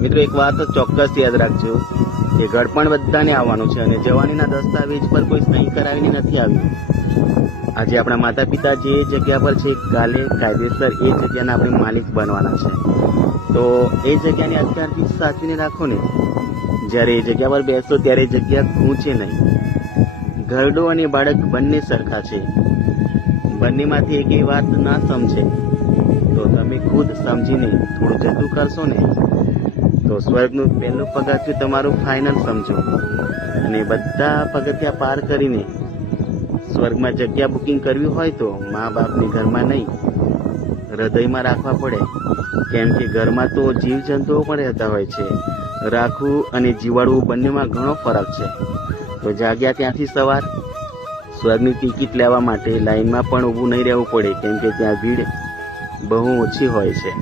મિત્રો એક વાત તો ચોક્કસ યાદ રાખજો કે ઘડપણ બધાને આવવાનું છે અને જવાનીના દસ્તાવેજ પર કોઈ સહી કરાવીને નથી આવ્યું. આજે આપણા માતા પિતા જે જગ્યા પર છે કાલે કાયદેસર એ જગ્યાના આપણે માલિક બનવાના છે. તો એ જગ્યાને અત્યારથી સાચવીને રાખો ને. જ્યારે એ જગ્યા પર બેસો ત્યારે એ જગ્યા ખૂંચે નહીં. ઘરડો અને બાળક બંને સરખા છે. બંનેમાંથી એક વાત ના સમજે તો તમે ખુદ સમજીને થોડું જતું કરશો ને તો સ્વર્ગનું પહેલું પગથિયું તમારું ફાઇનલ સમજો. અને બધા પગથિયા પાર કરીને સ્વર્ગમાં જગ્યા બુકિંગ કરવી હોય તો મા બાપને ઘરમાં નહીં હૃદયમાં રાખવા પડે. કેમ કે ઘરમાં તો જીવજંતુઓ પણ રહેતા હોય છે. રાખવું અને જીવાડવું બંનેમાં ઘણો ફરક છે. તો જાગ્યા ત્યાંથી સવાર સ્વર્ગની ટિકિટ લેવા માટે લાઈનમાં પણ ઊભું નહીં રહેવું પડે, કેમ કે ત્યાં ભીડ બહુ ઓછી હોય છે.